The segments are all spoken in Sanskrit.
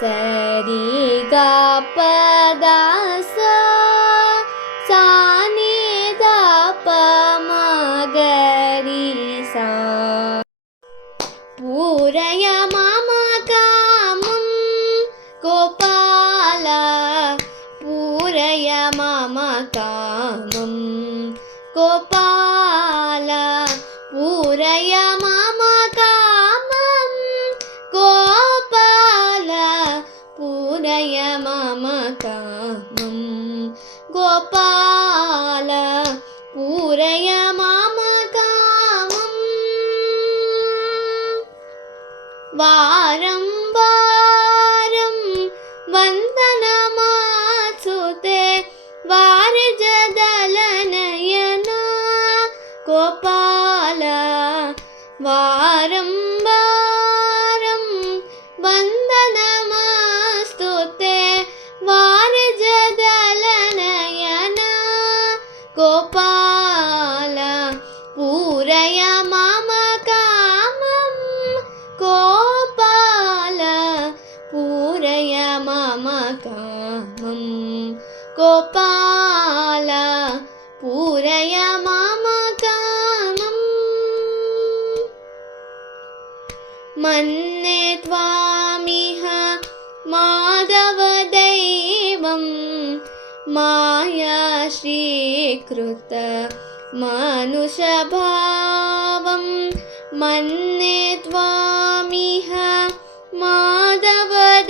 सरि ग प द सा सा नि द प म ग रि सा पूरय मम कामं गोपाल पूरय मम कामं गोपाल पूरय मम कामं गोपाल पूरय मम कामं गोपाल पूरय मम कामम् वारं वारं वन्दनमासुते वारिजदलनयना गोपाल वारं वारं वन्दनमास्तुते वारिजदलनयना गोपाल पूरय मम कामं गोपाल पूरय मम कामं गोपाल पूरय मम कामम् मन्ये त्वामिह माधवदैवं मायाश्रीकृत मानुषभावं मन्ये त्वामिह माधवदैवं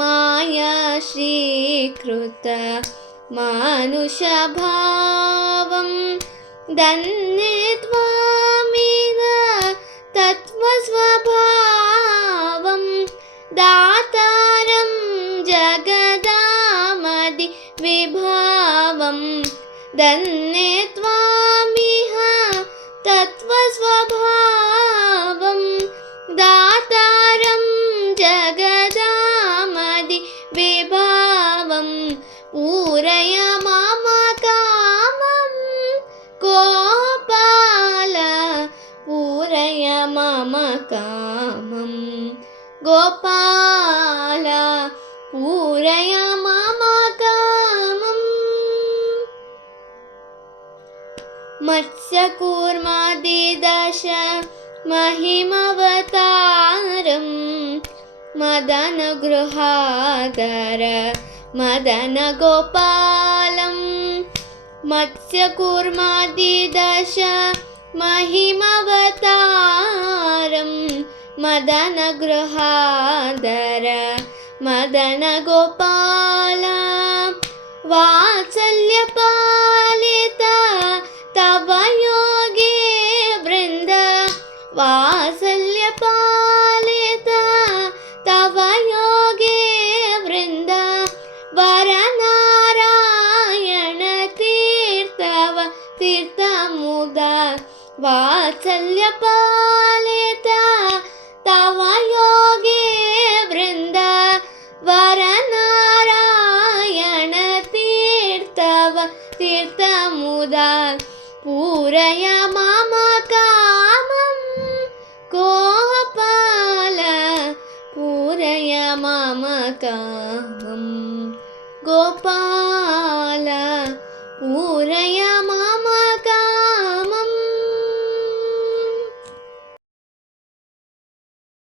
मायाश्रीकृत मानुषभावं धन्ये त्वामिह तत्त्वस्वभावं दातारं जगदामदि विभावं धन्ये त्वामिह तत्त्वस्वभावं दातारं जगदामदि विभावं पूरय मम कामं गोपाल पूरय मम कामं गोपाल पूरय मम कामम् मत्स्यकूर्मादिदश महिमवतारं मदनगृहादर मदनगोपालं मत्स्यकूर्मादिदश महिमवतारं मदनगृहादर मदनगोपाल वात्सल्यपालिता तव योगे वृन्द वात्सल्यपालिता तव योगे वृन्द वरनारायण तीर्थव तीर्थमुदा वात्सल्यपालिता तव योगे वृन्द वरनारायण तीर्थव तीर्थमुदा पूरय मम कामं गोपाल पूरय मम कामं गोपाल।